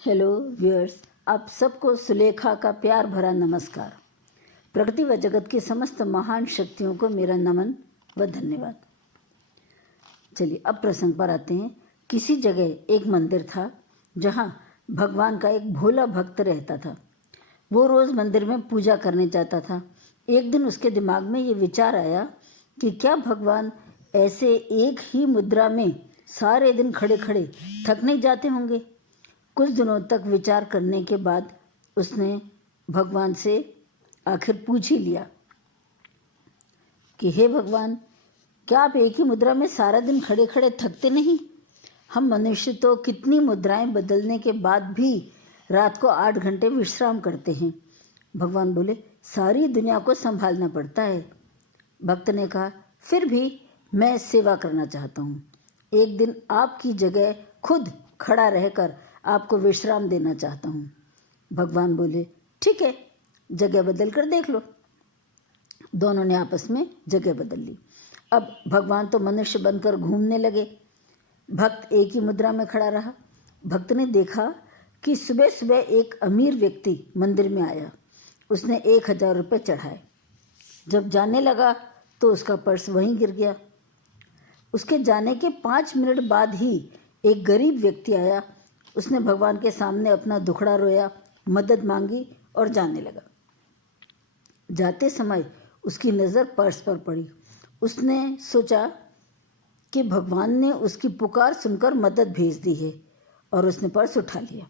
Hello viewers, आप सबको सुलेखा का प्यार भरा नमस्कार। प्रकृति व जगत की समस्त महान शक्तियों को मेरा नमन व धन्यवाद। चलिए अब प्रसंग पर आते हैं। किसी जगह एक मंदिर था जहाँ भगवान का एक भोला भक्त रहता था। वो रोज़ मंदिर में पूजा करने जाता था। एक दिन उसके दिमाग में ये विचार आया कि क्या भगवान ऐसे एक ही मुद्रा में सारे दिन खड़े खड़े थक नहीं जाते होंगे। कुछ दिनों तक विचार करने के बाद उसने भगवान से आखिर पूछ ही लिया कि हे भगवान, क्या आप एक ही मुद्रा में सारा दिन खड़े खड़े थकते नहीं? हम मनुष्य तो कितनी मुद्राएं बदलने के बाद भी रात को 8 घंटे विश्राम करते हैं। भगवान बोले, सारी दुनिया को संभालना पड़ता है। भक्त ने कहा, फिर भी मैं सेवा करना चाहता हूँ। एक दिन आपकी जगह खुद खड़ा रहकर आपको विश्राम देना चाहता हूँ। भगवान बोले, ठीक है, जगह बदल कर देख लो। दोनों ने आपस में जगह बदल ली। अब भगवान तो मनुष्य बनकर घूमने लगे, भक्त एक ही मुद्रा में खड़ा रहा। भक्त ने देखा कि सुबह सुबह एक अमीर व्यक्ति मंदिर में आया। उसने 1000 रुपये चढ़ाए। जब जाने लगा तो उसका पर्स वहीं गिर गया। उसके जाने के 5 मिनट बाद ही एक गरीब व्यक्ति आया। उसने भगवान के सामने अपना दुखड़ा रोया, मदद मांगी और जाने लगा। जाते समय उसकी नज़र पर्स पर पड़ी। उसने सोचा कि भगवान ने उसकी पुकार सुनकर मदद भेज दी है और उसने पर्स उठा लिया।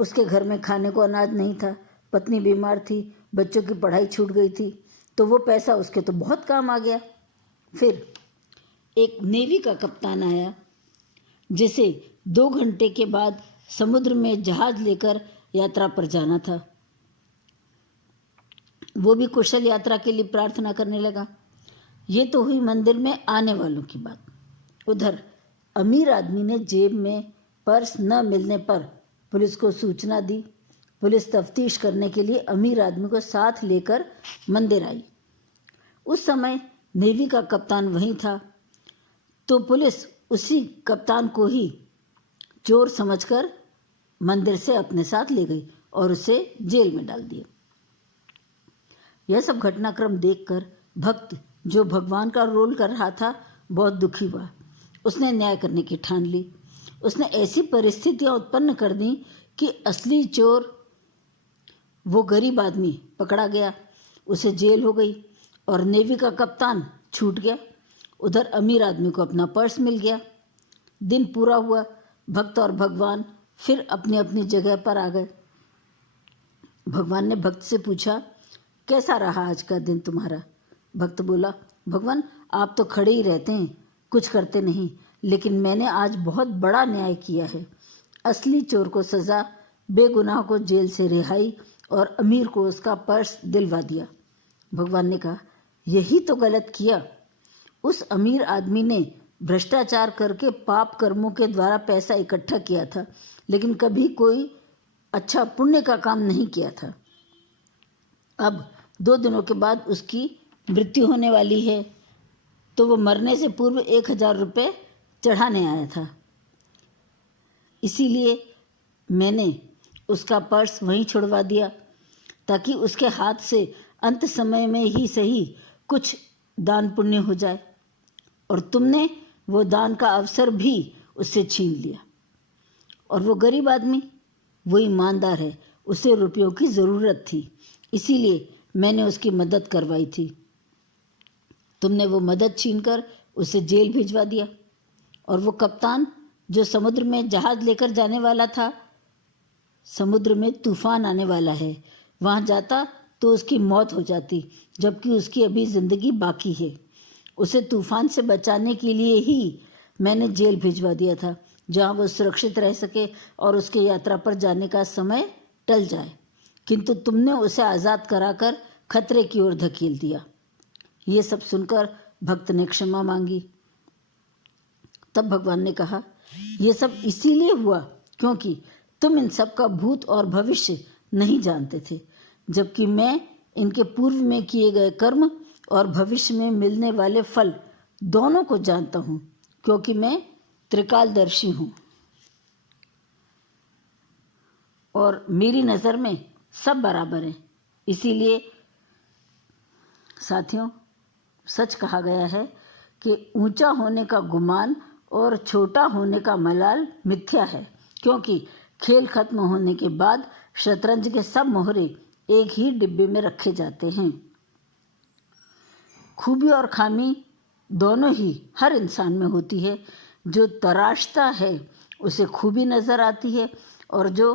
उसके घर में खाने को अनाज नहीं था, पत्नी बीमार थी, बच्चों की पढ़ाई छूट गई थी, तो वो पैसा उसके तो बहुत काम आ गया। फिर एक नेवी का कप्तान आया जिसे 2 घंटे के बाद समुद्र में जहाज लेकर यात्रा पर जाना था। वो भी कुशल यात्रा के लिए प्रार्थना करने लगा। ये तो हुई मंदिर में आने वालों की बात। उधर अमीर आदमी ने जेब में पर्स न मिलने पर पुलिस को सूचना दी। पुलिस तफ्तीश करने के लिए अमीर आदमी को साथ लेकर मंदिर आई। उस समय नेवी का कप्तान वहीं था, तो पुलिस उसी कप्तान को ही चोर समझकर मंदिर से अपने साथ ले गई और उसे जेल में डाल दिया। यह सब घटनाक्रम देखकर भक्त, जो भगवान का रोल कर रहा था, बहुत दुखी हुआ। उसने न्याय करने की ठान ली। उसने ऐसी परिस्थितियां उत्पन्न कर दी कि असली चोर, वो गरीब आदमी, पकड़ा गया, उसे जेल हो गई और नेवी का कप्तान छूट गया। उधर अमीर आदमी को अपना पर्स मिल गया। दिन पूरा हुआ। भक्त और भगवान फिर अपनी अपनी जगह पर आ गए। भगवान ने भक्त से पूछा, कैसा रहा आज का दिन तुम्हारा? भक्त बोला, भगवान, आप तो खड़े ही रहते हैं, कुछ करते नहीं, लेकिन मैंने आज बहुत बड़ा न्याय किया है। असली चोर को सज़ा, बेगुनाह को जेल से रिहाई और अमीर को उसका पर्स दिलवा दिया। भगवान ने कहा, यही तो गलत किया। उस अमीर आदमी ने भ्रष्टाचार करके पाप कर्मों के द्वारा पैसा इकट्ठा किया था, लेकिन कभी कोई अच्छा पुण्य का काम नहीं किया था। अब 2 दिनों के बाद उसकी मृत्यु होने वाली है, तो वो मरने से पूर्व 1000 रुपये चढ़ाने आया था। इसीलिए मैंने उसका पर्स वहीं छुड़वा दिया, ताकि उसके हाथ से अंत समय में ही सही कुछ दान पुण्य हो जाए। और तुमने वो दान का अवसर भी उससे छीन लिया। और वो गरीब आदमी, वो ईमानदार है, उसे रुपयों की ज़रूरत थी, इसीलिए मैंने उसकी मदद करवाई थी। तुमने वो मदद छीनकर उसे जेल भिजवा दिया। और वो कप्तान जो समुद्र में जहाज लेकर जाने वाला था, समुद्र में तूफान आने वाला है, वहाँ जाता तो उसकी मौत हो जाती, जबकि उसकी अभी ज़िंदगी बाकी है। उसे तूफान से बचाने के लिए ही मैंने जेल भिजवा दिया था, जहाँ वो सुरक्षित रह सके और उसके यात्रा पर जाने का समय टल जाए। किंतु तुमने उसे आज़ाद कराकर खतरे की ओर धकेल दिया। ये सब सुनकर भक्त ने क्षमा मांगी। तब भगवान ने कहा, ये सब इसीलिए हुआ क्योंकि तुम इन सब का भूत और भविष्य नहीं जानते थे, जबकि मैं इनके पूर्व में किए गए कर्म और भविष्य में मिलने वाले फल दोनों को जानता हूँ, क्योंकि मैं त्रिकालदर्शी हूँ। और मेरी नज़र में सब बराबर हैं। इसीलिए साथियों, सच कहा गया है कि ऊंचा होने का गुमान और छोटा होने का मलाल मिथ्या है, क्योंकि खेल खत्म होने के बाद शतरंज के सब मोहरे एक ही डिब्बे में रखे जाते हैं। खूबी और खामी दोनों ही हर इंसान में होती है। जो तराशता है उसे खूबी नज़र आती है और जो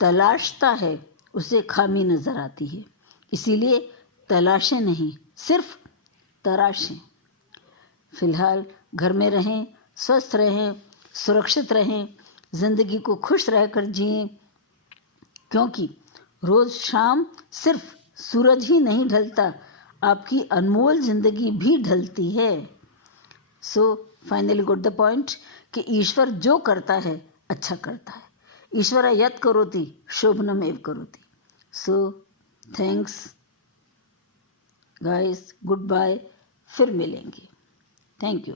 तलाशता है उसे खामी नज़र आती है। इसीलिए तलाशें नहीं, सिर्फ तराशें। फिलहाल घर में रहें, स्वस्थ रहें, सुरक्षित रहें, ज़िंदगी को खुश रहकर जिएं, क्योंकि रोज़ शाम सिर्फ सूरज ही नहीं ढलता, आपकी अनमोल ज़िंदगी भी ढलती है। So finally got the point कि ईश्वर जो करता है अच्छा करता है। ईश्वर यत् करोति शोभनमेव करोति। So thanks guys, good bye, फिर मिलेंगे। Thank you.